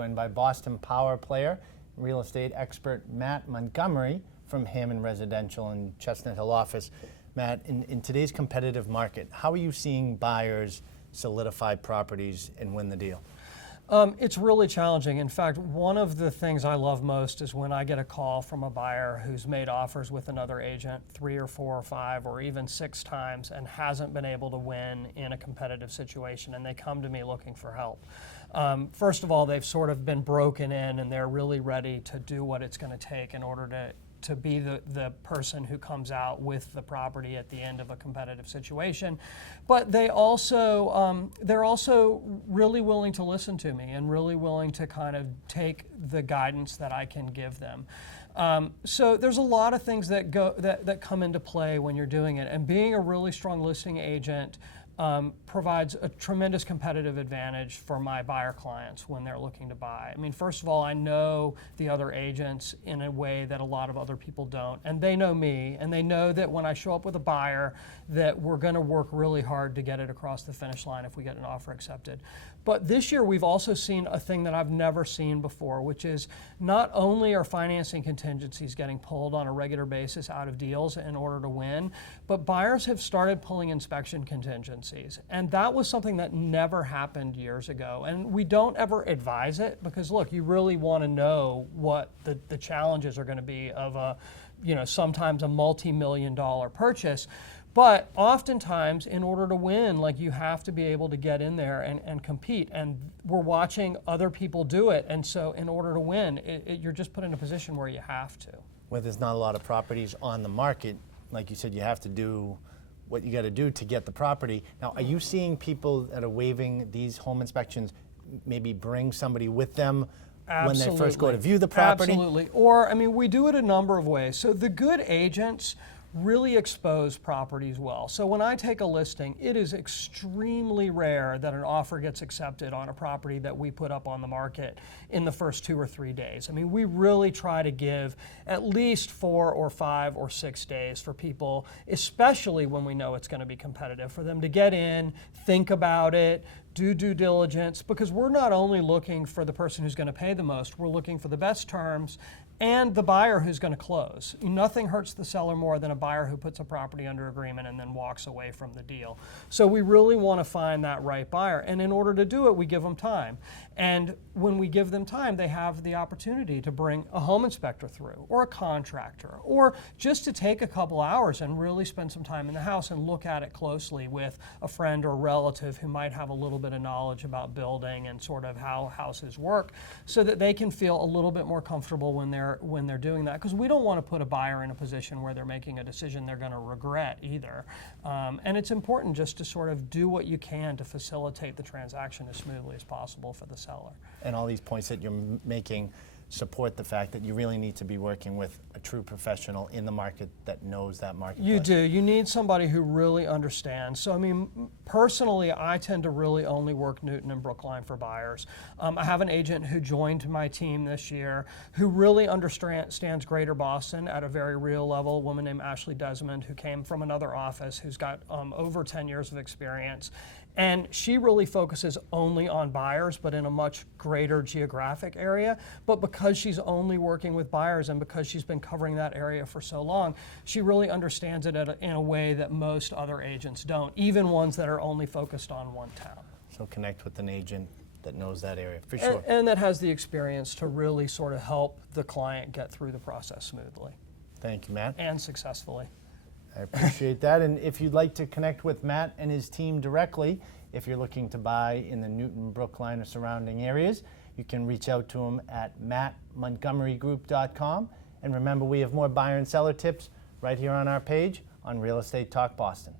joined by Boston Power Player, real estate expert Matt Montgomery from Hammond Residential and Chestnut Hill office. Matt, in today's competitive market, how are you seeing buyers solidify properties and win the deal? It's really challenging. In fact, one of the things I love most is when I get a call from a buyer who's made offers with another agent 3 or 4 or 5 or even 6 times and hasn't been able to win in a competitive situation, and they come to me looking for help. First of all, they've sort of been broken in and they're really ready to do what it's going to take in order to be the person who comes out with the property at the end of a competitive situation. But they're also really willing to listen to me and really willing to kind of take the guidance that I can give them. So there's a lot of things that come into play when you're doing it, and being a really strong listing agent provides a tremendous competitive advantage for my buyer clients when they're looking to buy. I mean, first of all, I know the other agents in a way that a lot of other people don't, and they know me, and they know that when I show up with a buyer that we're going to work really hard to get it across the finish line if we get an offer accepted. But this year we've also seen a thing that I've never seen before, which is not only are financing contingencies getting pulled on a regular basis out of deals in order to win, but buyers have started pulling inspection contingencies. And that was something that never happened years ago. And we don't ever advise it because, look, you really want to know what the challenges are going to be of sometimes a multi-million-dollar purchase. But oftentimes, in order to win, you have to be able to get in there and compete. And we're watching other people do it. And so in order to win, you're just put in a position where you have to. Where there's not a lot of properties on the market, like you said, you have to do what you got to do to get the property. Now, are you seeing people that are waiving these home inspections maybe bring somebody with them when they first go to view the property? Absolutely. Or, I mean, we do it a number of ways. So the good agents really expose properties well. So when I take a listing, it is extremely rare that an offer gets accepted on a property that we put up on the market in the first 2 or 3 days. I mean, we really try to give at least 4 or 5 or 6 days for people, especially when we know it's going to be competitive, for them to get in, think about it, do due diligence, because we're not only looking for the person who's going to pay the most, we're looking for the best terms and the buyer who's going to close. Nothing hurts the seller more than a buyer who puts a property under agreement and then walks away from the deal. So we really want to find that right buyer. And in order to do it, we give them time. And when we give them time, they have the opportunity to bring a home inspector through, or a contractor, or just to take a couple hours and really spend some time in the house and look at it closely with a friend or relative who might have a little bit of knowledge about building and sort of how houses work, so that they can feel a little bit more comfortable when they're doing that. Because we don't want to put a buyer in a position where they're making a decision they're going to regret either. And it's important just to sort of do what you can to facilitate the transaction as smoothly as possible for the seller. And all these points that you're making support the fact that you really need to be working with a true professional in the market that knows that market. You do. You need somebody who really understands. So, I mean, personally, I tend to really only work Newton and Brookline for buyers. I have an agent who joined my team this year who really understands Greater Boston at a very real level, a woman named Ashley Desmond, who came from another office, who's got over 10 years of experience. And she really focuses only on buyers, but in a much greater geographic area. But because she's only working with buyers and because she's been covering that area for so long, she really understands it in a way that most other agents don't, even ones that are only focused on one town. So connect with an agent that knows that area, for sure. And that has the experience to really sort of help the client get through the process smoothly. Thank you, Matt. And successfully. I appreciate that. And if you'd like to connect with Matt and his team directly, if you're looking to buy in the Newton, Brookline, or surrounding areas, you can reach out to him at mattmontgomerygroup.com. And remember, we have more buyer and seller tips right here on our page on Real Estate Talk Boston.